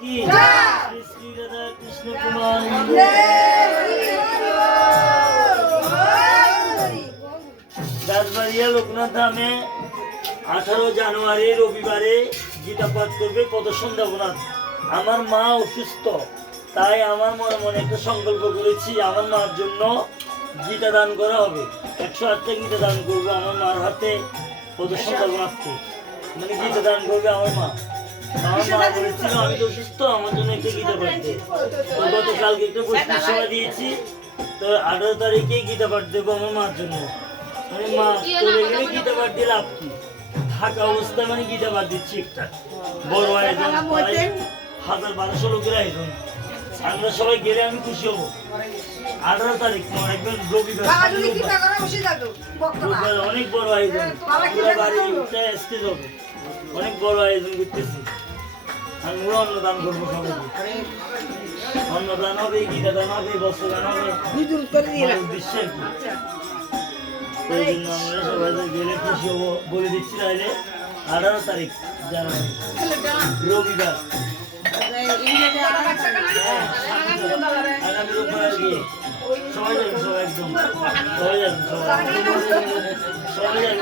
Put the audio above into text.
কি শ্রী রাধা কৃষ্ণ কুমার রাজবাড়িয়া লোকনাথ ধামে 18 জানুয়ারি রবিবারে গীতা পাঠ করবে প্রদর্শন দেবনাথ। আমার মা অসুস্থ, তাই আমার মনে মনে একটা সংকল্প করেছি, আমার মার জন্য গীতা দান করা হবে। 108টা গীতা দান করবো আমার মার হাতে প্রদর্শন দেবনাথকে, মানে গীতা দান করবে আমার মা। আমার মা বলেছিল আমি তো অসুস্থ, আমার জন্য একটা গীতা পাঠ দে। তো গতকালকে একটা বৈষ্ণব সেবা দিয়েছি, তো 18 তারিখে গীতা পাঠ দেবো আমার মার জন্য। মানে মা চলে গেলে গীতা পাঠ দিয়ে লাভ কি, থাকা অবস্থায় মানে গীতা পাঠ দিচ্ছি একটা বড় আয়োজন, 1000-1200 লোকের আয়োজন। আমরা সবাই গেলে আমি খুশি হবো। 18 তারিখ একদম রবিবার, অনেক বড় আয়োজন, পুরো বাড়ি স্টেজ হবে, অনেক বড় আয়োজন করতেছি। আমি অন্নদান করবো সবাইকে, অন্নদান হবে, গীতা দান হবে, বস্ত্র দান হবে, উদ্দেশ্যে আর কি। এই জন্য আমরা সবাই গেলে খুশি হবো বলে দিচ্ছি। তাহলে 18 তারিখ জানুয়ারি রবিবার, আগামী রোববার গিয়ে সবাই যাবেন, সবাই একদম সবাই যাবেন, সবাই যাবেন।